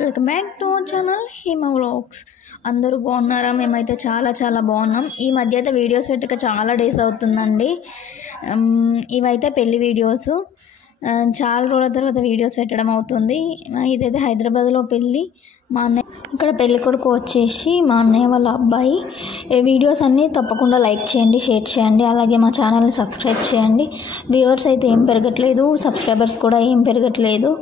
Welcome back to our channel Hima vlogs. అందరూ బాగున్నారా? మేమైతే చాలా బాగున్నాం. ఈ మధ్య అయితే వీడియోస్ పెట్టక చాలా డేస్ అవుతుందండి. ఇవైతే పెళ్లి వీడియోస్. చాలా రోజుల తర్వాత వీడియోస్ పెట్టడం అవుతుంది. ఇదైతే హైదరాబాద్లో పెళ్ళి. మా అన్నయ్య ఇక్కడ పెళ్ళి కొడుకు వచ్చేసి మా అన్నయ్య వాళ్ళ అబ్బాయి. వీడియోస్ అన్నీ తప్పకుండా లైక్ చేయండి, షేర్ చేయండి, అలాగే మా ఛానల్ని సబ్స్క్రైబ్ చేయండి. వ్యూవర్స్ అయితే ఏం పెరగట్లేదు, సబ్స్క్రైబర్స్ కూడా ఏం పెరగట్లేదు.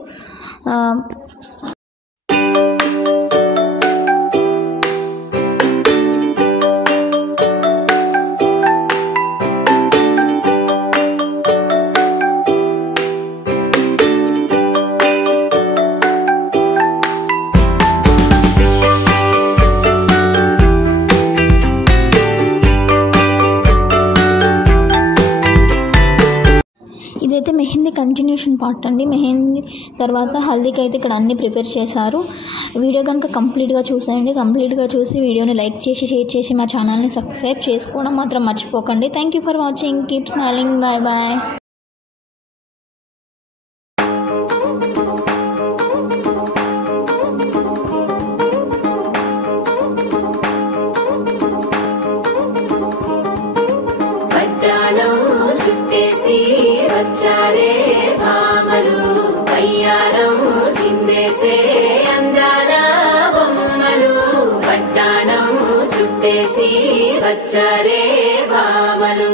ఇదైతే మెహందీ కంటిన్యూషన్ పార్ట్ అండి. మెహందీ తర్వాత హల్దీకి అయితే ఇక్కడ అన్నీ ప్రిపేర్ చేశారు. వీడియో కనుక కంప్లీట్గా చూసేయండి. కంప్లీట్గా చూసి వీడియోని లైక్ చేసి షేర్ చేసి మా ఛానల్ని సబ్స్క్రైబ్ చేసుకోవడం మాత్రం మర్చిపోకండి. Thank you for watching. Keep smiling. Bye bye. చుట్టేసి వచ్చారే భామలు, అయ్యారం చిందేసే అందాల బొమ్మలు. పట్టాణం చుట్టేసి వచ్చారే భామలు.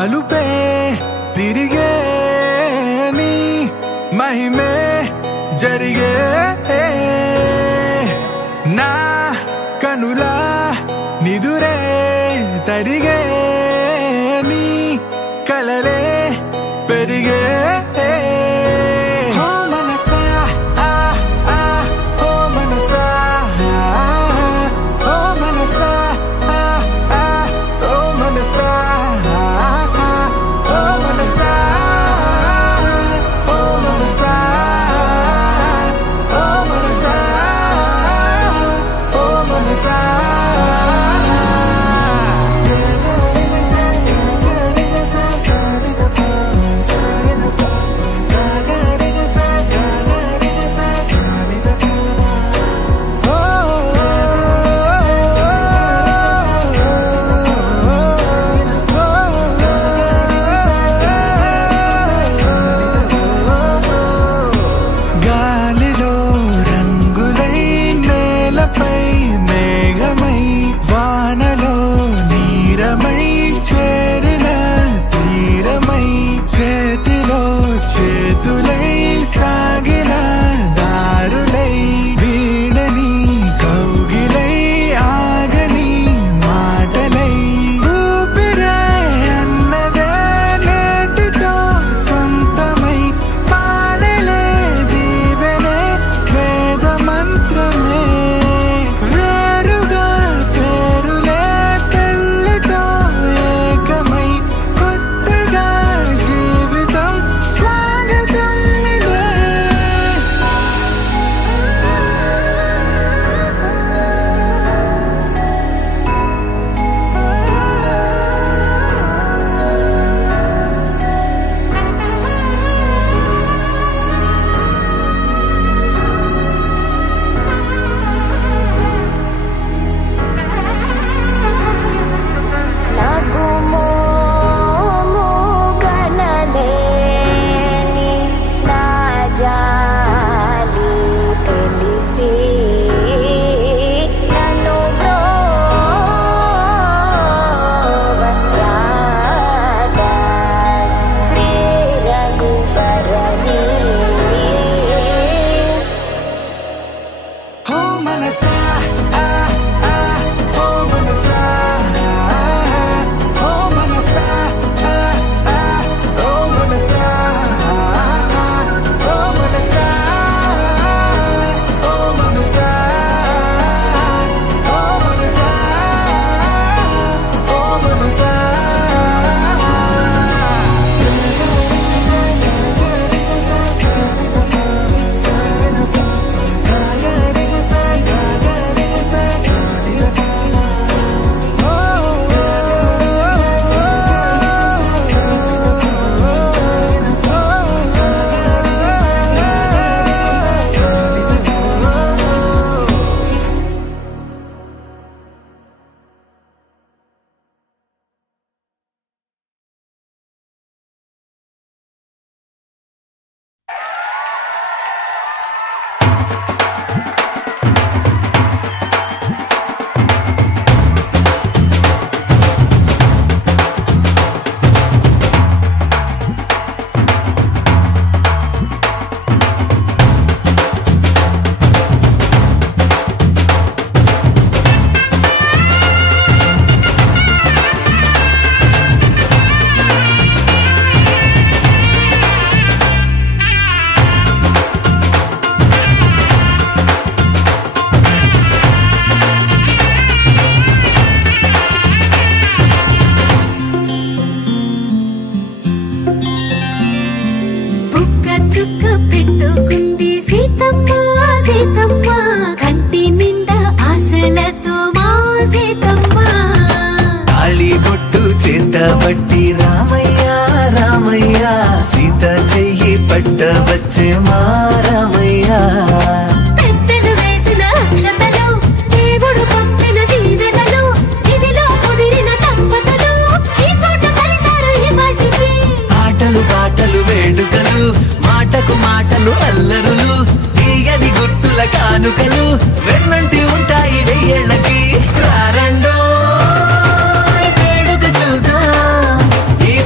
మలుపే తిరిగే నీ మహిమే జరిగే నా కనులా నిదురే తరిగే నీ కలలే పెరిగే పట్టి రామయ్య రామయ్య సీత చెయ్యి పట్ట వచ్చే మా రామయ్య పెద్దలు వేసిన అక్షతలు దేవుడు పంపిన దీవెనలు ఇవిలో కుదిరిన దంపతులు ఈ చోట కలిసారు ఈ మాటికి ఆటలు పాటలు వేడుకలు మాటకు మాటలు అల్లరులు తీయని గుర్తుల కానుకలు వెన్నంటి ఉంటాయి వెయ్యేళ్ళకి రారండో వేడుక చూద్దాం ఈ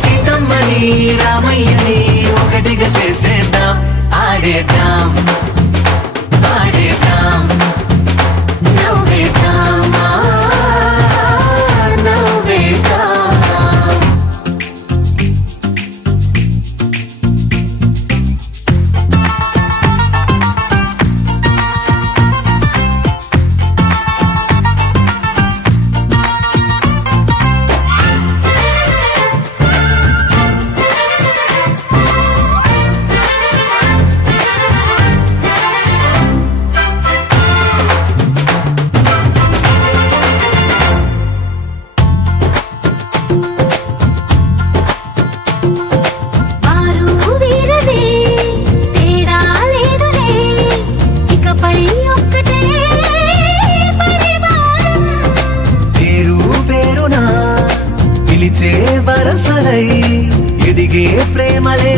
రంగులై ఎదిగే ప్రేమలే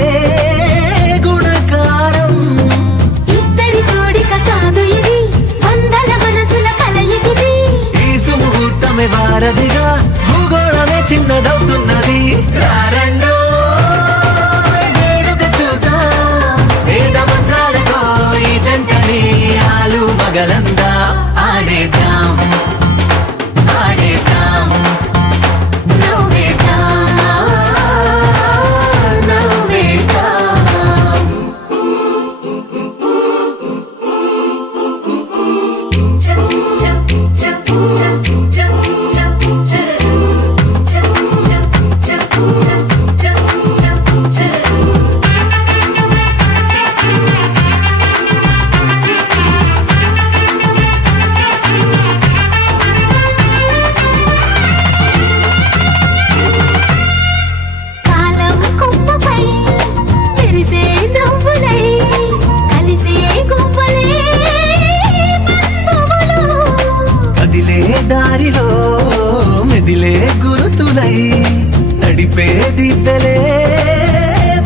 గుణకారం. ఇద్దరి కోడిక కాదు ఇది, వందల మనసుల కలయికిది. ఈ సుముహూర్తమే వారధిగా భూగోళమే చిన్నదవుతున్నది. రారండో వేడుక చూద్దాం, వేద మంత్రాలతో ఈ జంటని ఆలు మగలందా ఆడేద్దాం ఆడేద్దాం నవ్వేద్దాం నవ్వేద్దాం. కాలం కొమ్మపై మెరిసే నవ్వులై కలిసే గుంపలే బంధువులు. కదిలే దారిలో మెదిలే గురుతులై నడిపే దిబ్బెలే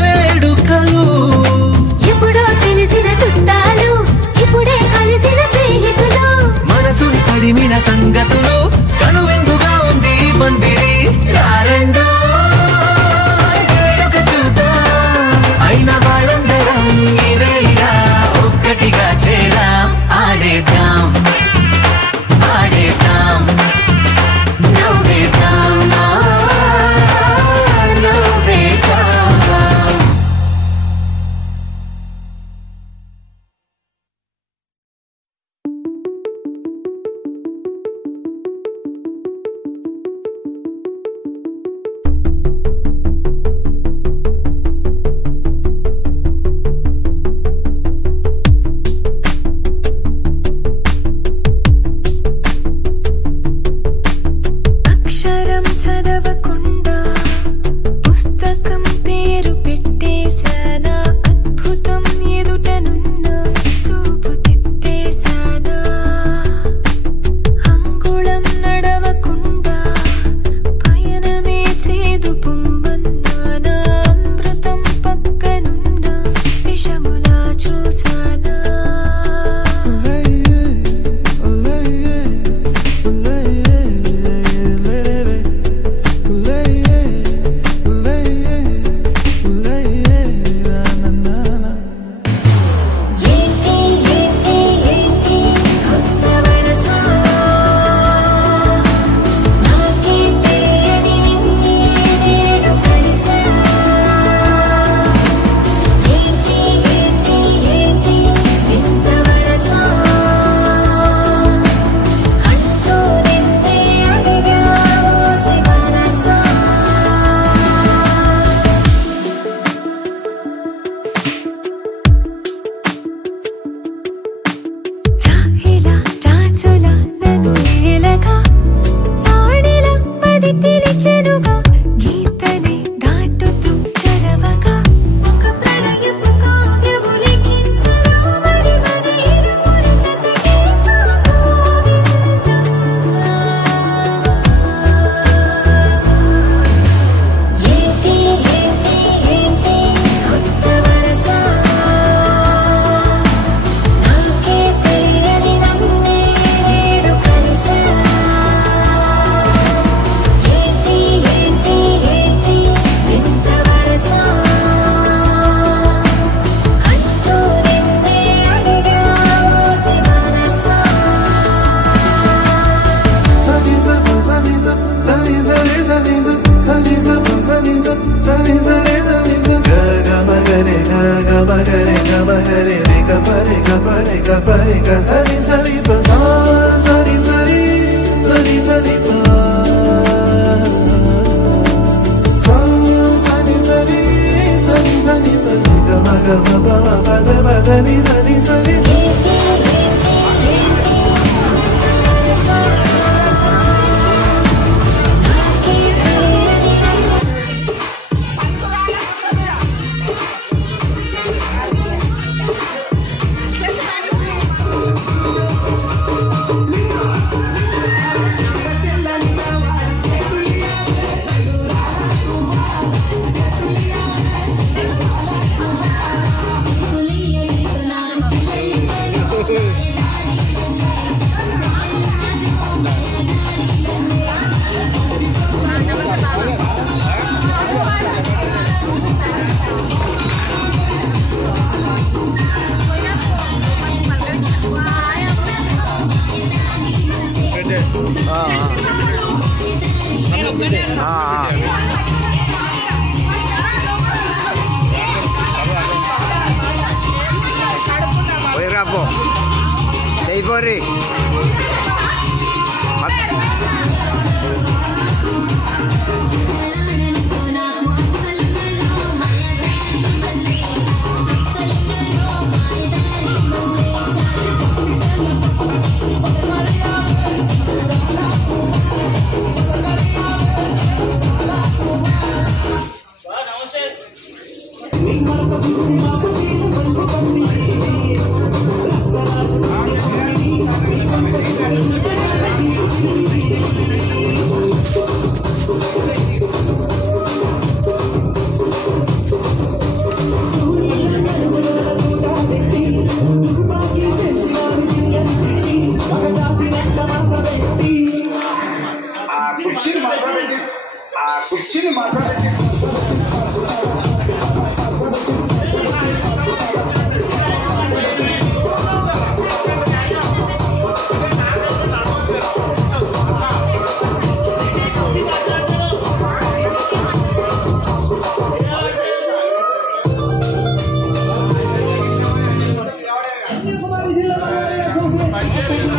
వేడుకలు. ఎప్పుడో తెలిసిన చుట్టాలు, ఇప్పుడే కలిసిన స్నేహితులు. మనసుని తడిమిన సంగతులు కనువిందుగా ఉంది ఈ పందిరి. రారండో వేడుక చూద్దాం, అయిన వాళ్ళందరం ఈ వేళ ఒక్కటిగా చేరాం. ఆడేద్దాం ఆడేద్దాం నవ్వేద్దాం నవ్వేద్దాం. అక్షరం చదవకుండా పుస్తకం పేరు పెట్టేశానా, అద్భుతం ఎదుటనున్న చూపు తిప్పేశానా. అంగుళం నడవకుండా పయనమే చేదు పొమ్మన్నానా, అమృతం పక్కనున్న విషములా చూశానా. ఏంటి ఏంటి ఏంటి కొత్త వరస, నాకే తెలియని నిన్నే నేడు కలిసా. ఏంటి ఏంటి ఏంటి వింత వరస, అంటూ నిన్నే అడిగా ఓసి మనసా. రాహిలా రాజులా నన్ను ఏలగా, వాడిలా మది పిలిచెనుగా, గీతనే దాటుతూ చరవగా. ఒక ప్రణయపు కావ్యము లిఖించగా, మరి మన ఇరువురి జతకే గోవిందంలా. ఏంటి ఏంటి ఏంటి కొత్త వరస, నాకే తెలియని నన్నే నేడు కలిసా. ఏంటి ఏంటి ఏంటి వింత వరస, అంటూ నిన్నే అడిగా ఓసి మనసా. worry. కుర్చీని మాట్లాడండి. Thank you.